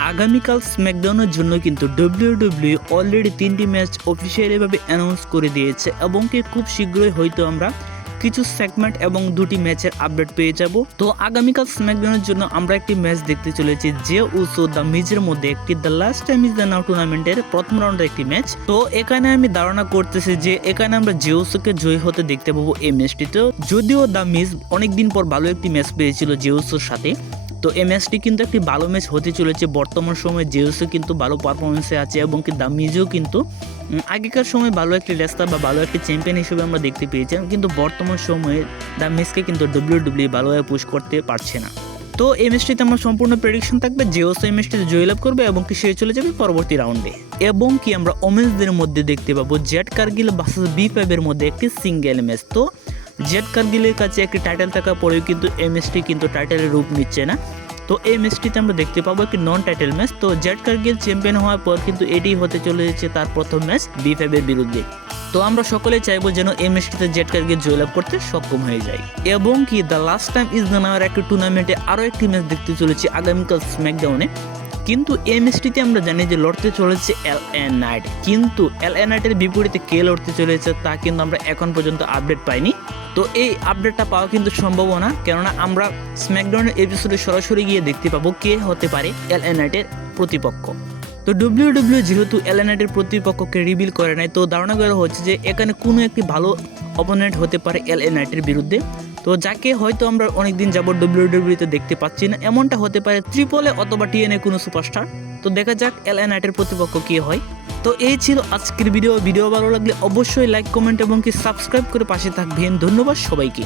আগামীকাল স্ম্যাকডাউনের জন্য কিন্তু WWE অলরেডি 3টি ম্যাচ অফিসিয়ালিভাবে অ্যানাউন্স করে দিয়েছে এবং কি খুব শীঘ্রই হয়তো আমরা কিছু সেগমেন্ট এবং 2টি ম্যাচের আপডেট পেয়ে যাব। তো আগামীকাল স্ম্যাকডাউনের জন্য আমরা একটি ম্যাচ দেখতে চলেছি যে উসো দ্য মিজের মধ্যে একটি the last time is the now টুর্নামেন্টের প্রথম রাউন্ডের একটি ম্যাচ। তো এখানে আমি ধারণা করতেছি যে এখানে আমরা জেউসোকে জয়ী হতে দেখতে পাবো এই ম্যাচটিতে। যদিও দ্য মিজ অনেকদিন পর ভালো একটি ম্যাচ পেয়েছিল জেউসোর সাথে, তো এই ম্যাচটি কিন্তু একটি ভালো ম্যাচ হতে চলেছে। বর্তমান সময়ে জেউসও কিন্তু ভালো পারফরমেন্সে আছে এবং কি দ্য মিজও কিন্তু আগেকার সময় ভালো একটি রেসলার বা ভালো একটি চ্যাম্পিয়ন হিসেবে আমরা দেখতে পেয়েছিলাম, কিন্তু বর্তমান সময়ে দ্য মিজকে কিন্তু WWE ভালোভাবে পুশ করতে পারছে না। তো এই ম্যাচটিতে আমার সম্পূর্ণ প্রেডিকশন থাকবে জেউসো এই ম্যাচটিতে জয়লাভ করবে এবং কি সে চলে যাবে পরবর্তী রাউন্ডে। এবং কি আমরা ওমেন্সদের মধ্যে দেখতে পাবো জেড কার্গিল ভার্সেস B5 এর মধ্যে একটি সিঙ্গেল ম্যাচ। তো জেড কার্গিলের কাছে একটি টাইটেল থাকার পরেও কিন্তু এই ম্যাচটি কিন্তু টাইটেলের রূপ নিচ্ছে না। তো এই ম্যাচটিতে আমরা দেখতে পাবো একটি নন টাইটেল ম্যাচ। তো জেড কার্গিল চ্যাম্পিয়ন হওয়ার পর কিন্তু এটি হতে চলেছে তার প্রথম ম্যাচ B5 এর বিরুদ্ধে। তো আমরা সকলে চাইবো যেন এই ম্যাচটিতে জেড কার্গিল জয়লাভ করতে সক্ষম হয়ে যায়। এবং কি the last time is the now একটি টুর্নামেন্টে আরও একটি ম্যাচ দেখতে চলেছি আগামীকাল স্ম্যাকডাউনে। কিন্তু এই ম্যাচটিতে আমরা জানি যে লড়তে চলেছে LA নাইট, কিন্তু LA নাইটের বিপরীতে কে লড়তে চলেছে তা কিন্তু আমরা এখন পর্যন্ত আপডেট পাইনি। তো এই আপডেটটা পাওয়া কিন্তু সম্ভব না, কেননা আমরা স্ম্যাকডাউনের এপিসোডে সরাসরি গিয়ে দেখতে পাবো কে হতে পারে LA নাইটের প্রতিপক্ষ। তো WWE যেহেতু LA নাইটের প্রতিপক্ষকে রিভিল করে নাই, তো ধারণা করা হচ্ছে যে এখানে কোনো একটি ভালো অপোনেন্ট হতে পারে LA নাইটের বিরুদ্ধে। তো যাকে হয়তো আমরা অনেকদিন যাবত WWE-তে দেখতে পাচ্ছি না, এমনটা হতে পারে ট্রিপল এ অথবা TNA কোনো সুপারস্টার। তো দেখা যাক LA নাইটের প্রতিপক্ষ কে হয়। তো এই ছিল আজকের ভিডিও ভালো লাগলে অবশ্যই লাইক, কমেন্ট এবং কি সাবস্ক্রাইব করে পাশে থাকবেন। ধন্যবাদ সবাইকে।